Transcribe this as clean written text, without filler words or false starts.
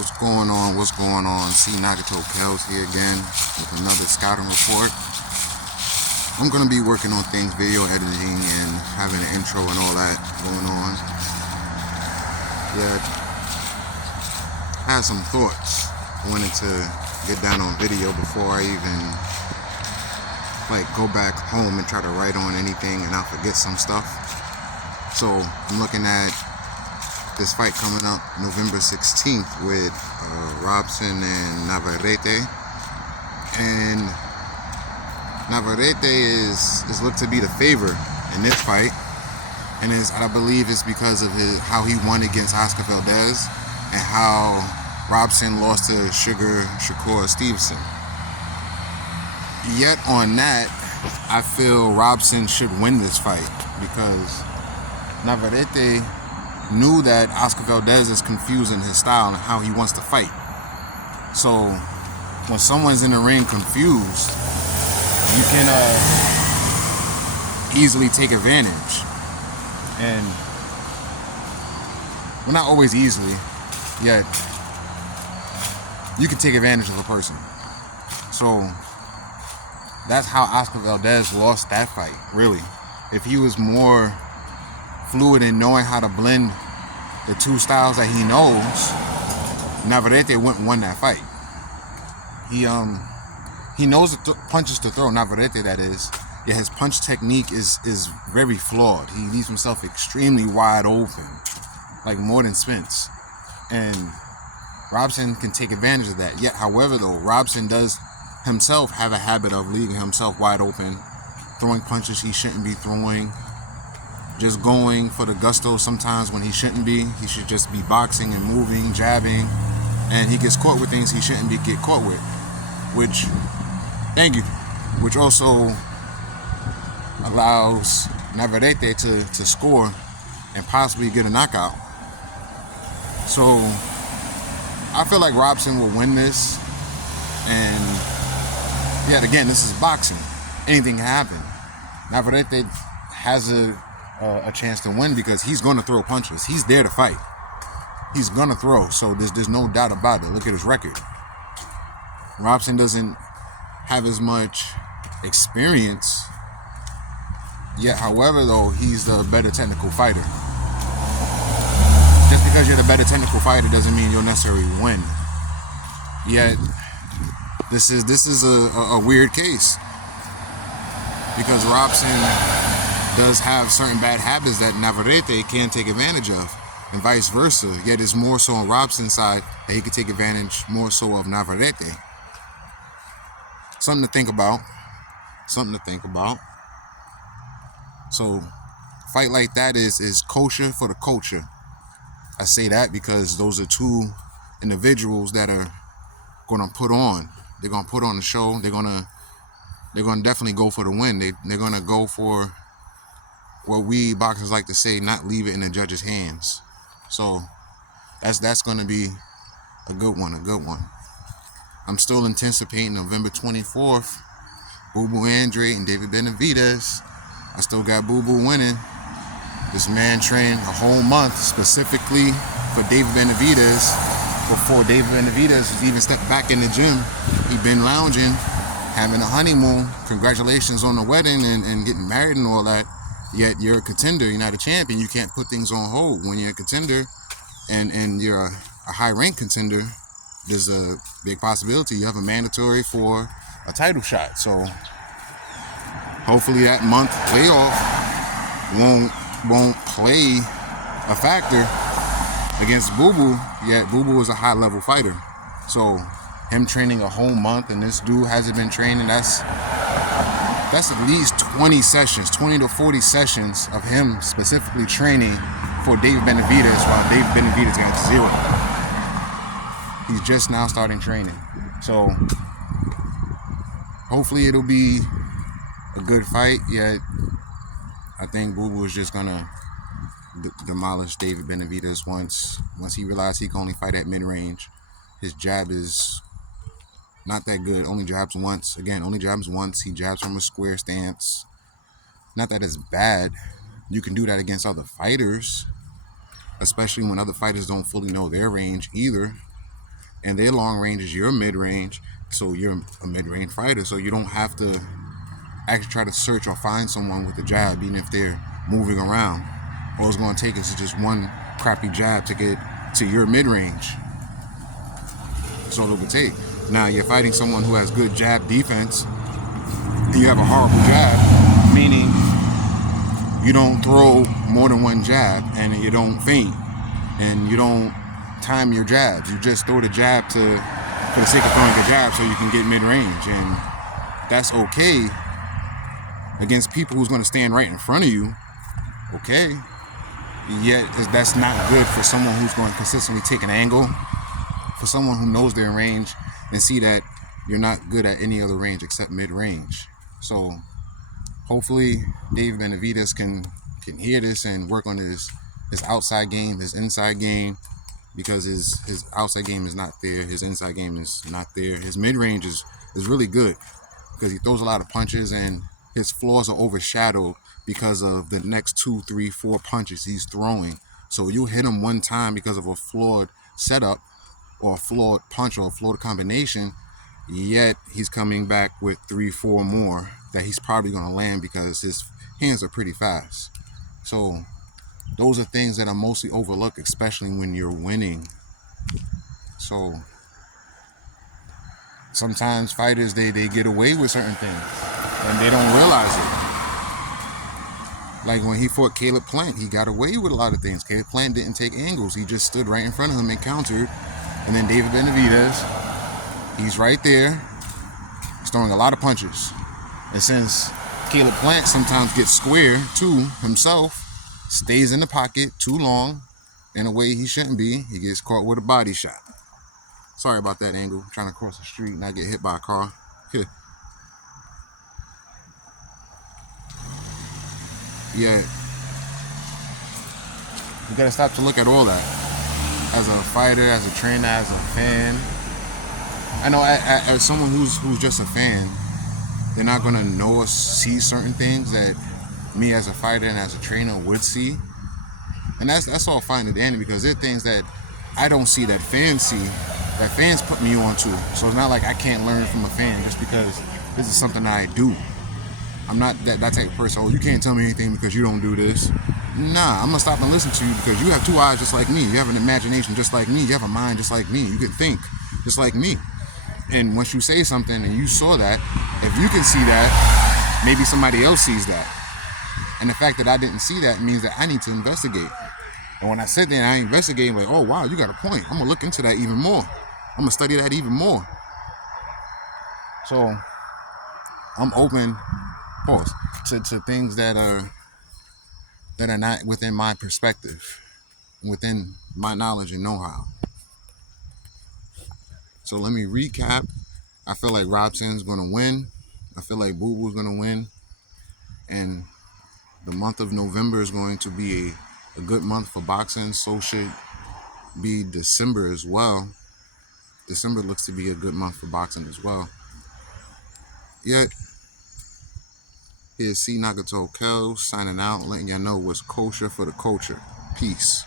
What's going on? What's going on? C. Nagato Kels here again with another scouting report. I'm going to be working on things, video editing and having an intro and all that going on. Yeah, I had some thoughts. I wanted to get down on video before I even go back home and try to write on anything and I'll forget some stuff. So I'm looking at this fight coming up November 16th with Robson and Navarrete. And Navarrete is looked to be the favor in this fight. And I believe it's because of how he won against Oscar Valdez and how Robson lost to Shakur Stevenson. Yet on that, I feel Robson should win this fight because Navarrete knew that Oscar Valdez is confusing his style and how he wants to fight. So when someone's in the ring confused, you can easily take advantage. And well, not always easily, yet you can take advantage of a person. So that's how Oscar Valdez lost that fight, really. If he was more fluid in knowing how to blend the two styles that he knows, Navarrete wouldn't win that fight. He knows the punches to throw, Navarrete that is. Yeah, his punch technique is very flawed. He leaves himself extremely wide open, like more than Spence. And Robson can take advantage of that. Yet, however, though, Robson does himself have a habit of leaving himself wide open, throwing punches he shouldn't be throwing, just going for the gusto sometimes when he shouldn't be. He should just be boxing and moving, jabbing, and he gets caught with things he shouldn't get caught with, which also allows Navarrete to score and possibly get a knockout. So I feel like Robson will win this, and yet again, this is boxing. Anything can happen. Navarrete has a chance to win because he's going to throw punches. He's there to fight. He's going to throw, so there's no doubt about it. Look at his record. Robson doesn't have as much experience, yet however though, he's the better technical fighter. Just because you're the better technical fighter doesn't mean you'll necessarily win. Yet this is a weird case because Robson does have certain bad habits that Navarrete can take advantage of, and vice versa. Yet it's more so on Robson's side that he could take advantage more so of Navarrete. Something to think about. So fight like that is kosher for the culture. I say that because those are two individuals that are gonna put on. They're gonna put on the show. They're gonna definitely go for the win. They're gonna go for what we boxers like to say, not leave it in the judge's hands. So that's gonna be a good one. I'm still anticipating November 24th, Boo Boo Andre and David Benavidez. I still got Boo Boo winning. This man trained a whole month specifically for David Benavidez. Before David Benavidez was even stepped back in the gym, he'd been lounging, having a honeymoon. Congratulations on the wedding and getting married and all that. Yet you're a contender, you're not a champion. You can't put things on hold. When you're a contender and you're a high-ranked contender, there's a big possibility you have a mandatory for a title shot. So hopefully that month layoff won't play a factor against Boo Boo. Yet Boo Boo is a high-level fighter. So him training a whole month and this dude hasn't been training, that's at least 20 to 40 sessions of him specifically training for David Benavidez while David Benavidez got 0. He's just now starting training. So hopefully it'll be a good fight. Yet I think Boo Boo is just gonna demolish David Benavidez once he realized he can only fight at mid-range. His jab is not that good. Only jabs once. He jabs from a square stance. Not that it's bad. You can do that against other fighters, especially when other fighters don't fully know their range either. and their long range is your mid range. So you're a mid range fighter. So you don't have to actually try to search or find someone with a jab, even if they're moving around. All it's going to take is just one crappy jab to get to your mid range. That's all it would take. Now you're fighting someone who has good jab defense, and you have a horrible jab, meaning you don't throw more than one jab, and you don't feint, and you don't time your jabs. You just throw the jab for the sake of throwing a jab so you can get mid-range, and that's okay against people who's going to stand right in front of you. Okay, yet that's not good for someone who's going to consistently take an angle, for someone who knows their range and see that you're not good at any other range except mid-range. So hopefully Dave Benavidez can hear this and work on his outside game, his inside game, because his outside game is not there, his inside game is not there. His mid-range is really good because he throws a lot of punches, and his flaws are overshadowed because of the next 2, 3, 4 punches he's throwing. So you hit him one time because of a flawed setup or a flawed punch or a flawed combination, yet he's coming back with 3, 4 more that he's probably going to land because his hands are pretty fast. So those are things that are mostly overlooked, especially when you're winning. So sometimes fighters, they get away with certain things and they don't realize it. Like when he fought Caleb Plant, he got away with a lot of things. Caleb Plant didn't take angles. He just stood right in front of him and countered. And then David Benavidez, he's right there. He's throwing a lot of punches. And since Caleb Plant sometimes gets square too himself, stays in the pocket too long in a way he shouldn't be, he gets caught with a body shot. Sorry about that angle. I'm trying to cross the street and not get hit by a car. Yeah. You gotta stop to look at all that. As a fighter, as a trainer, as a fan. I know as someone who's just a fan, they're not gonna know or see certain things that me as a fighter and as a trainer would see. And that's all fine and dandy, because there are things that I don't see that fans see, that fans put me on to. So it's not like I can't learn from a fan just because this is something I do. I'm not that type of person. Oh, you can't tell me anything because you don't do this. Nah, I'm gonna stop and listen to you because you have 2 eyes just like me. You have an imagination just like me. You have a mind just like me. You can think just like me. And once you say something and you saw that, if you can see that, maybe somebody else sees that. And the fact that I didn't see that means that I need to investigate. And when I sit there and I investigate, I'm like, oh wow, you got a point. I'm gonna look into that even more. I'm gonna study that even more. So I'm open, to things that are not within my perspective, within my knowledge and know-how. So let me recap. I feel like Robson's gonna win. I feel like Boo Boo's gonna win. And the month of November is going to be a good month for boxing. So should be December as well. December looks to be a good month for boxing as well. Yet, here's C. Nagato Kel signing out, letting y'all know what's kosher for the culture. Peace.